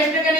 ಎಷ್ಟು ಗಂಟೆ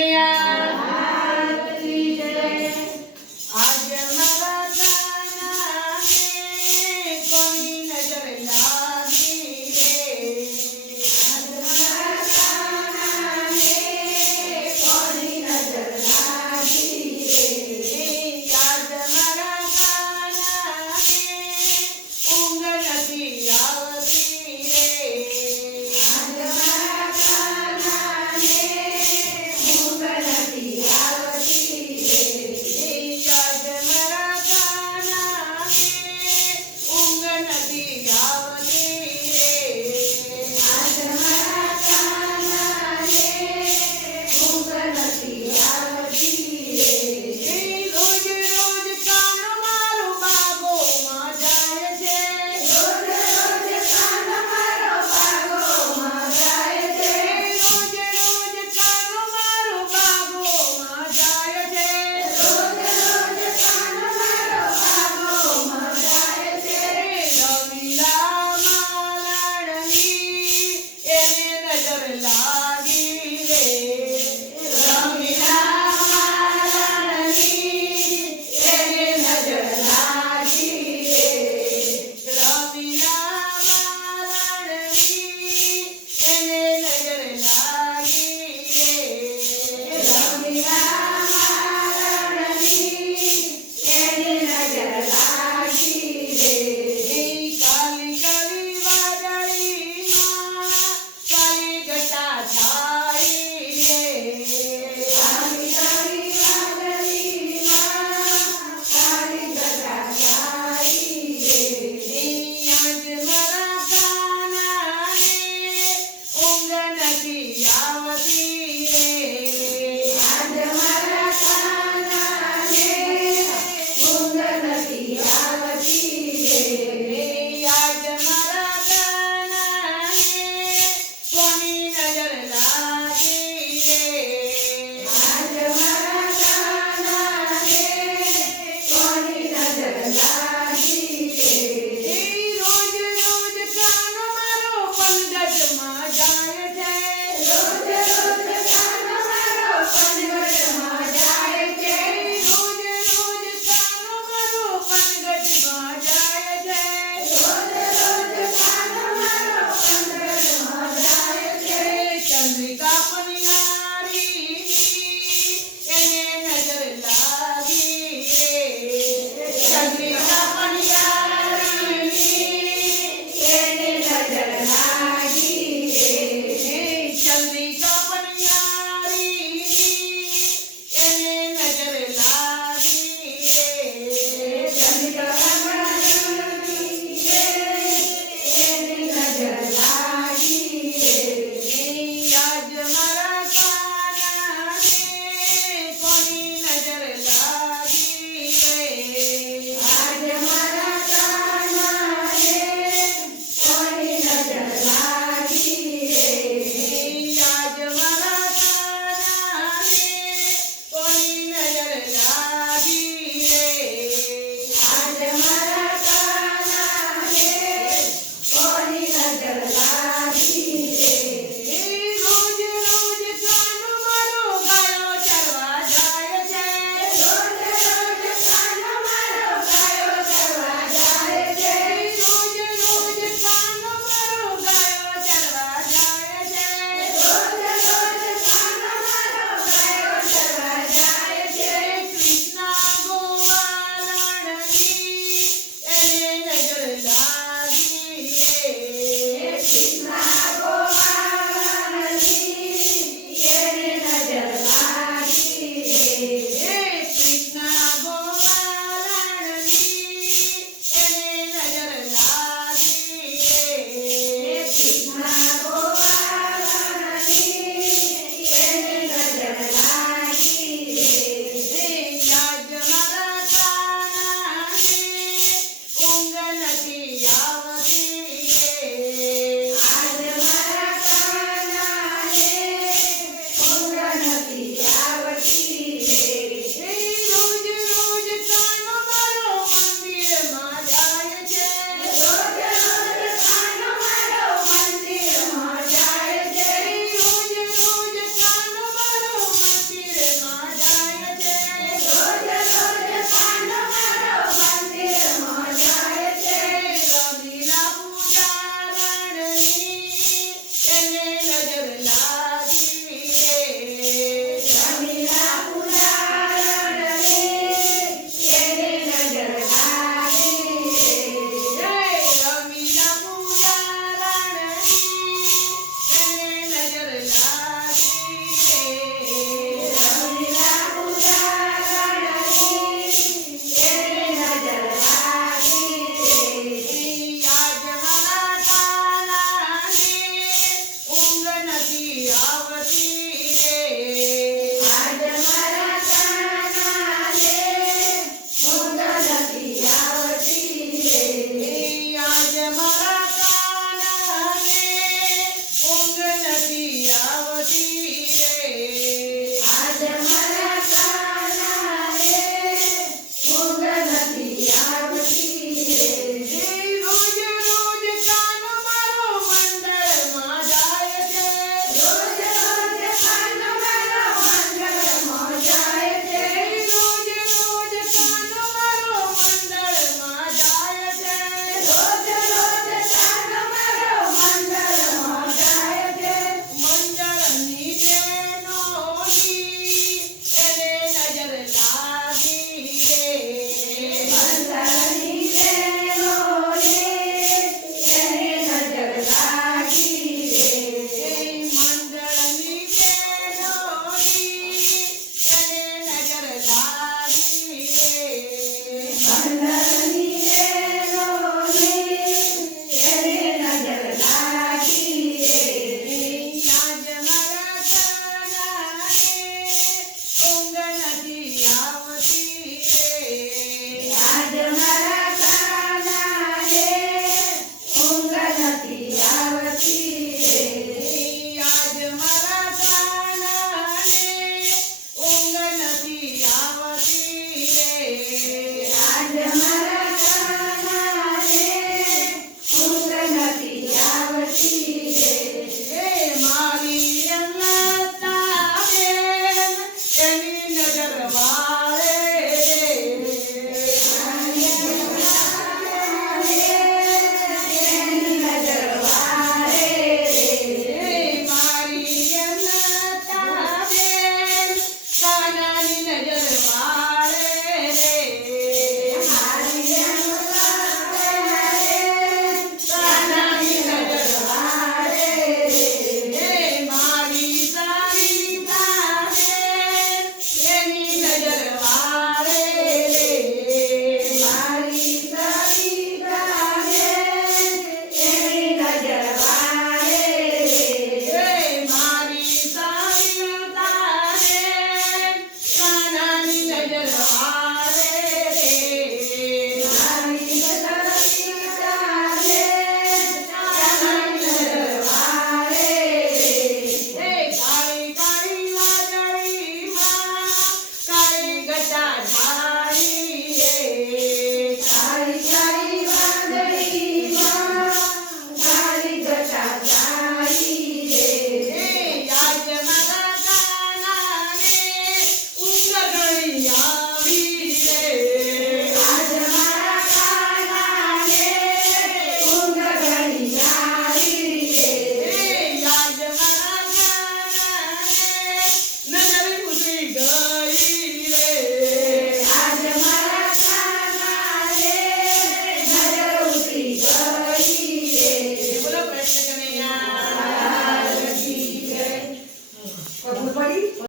நகரவாழ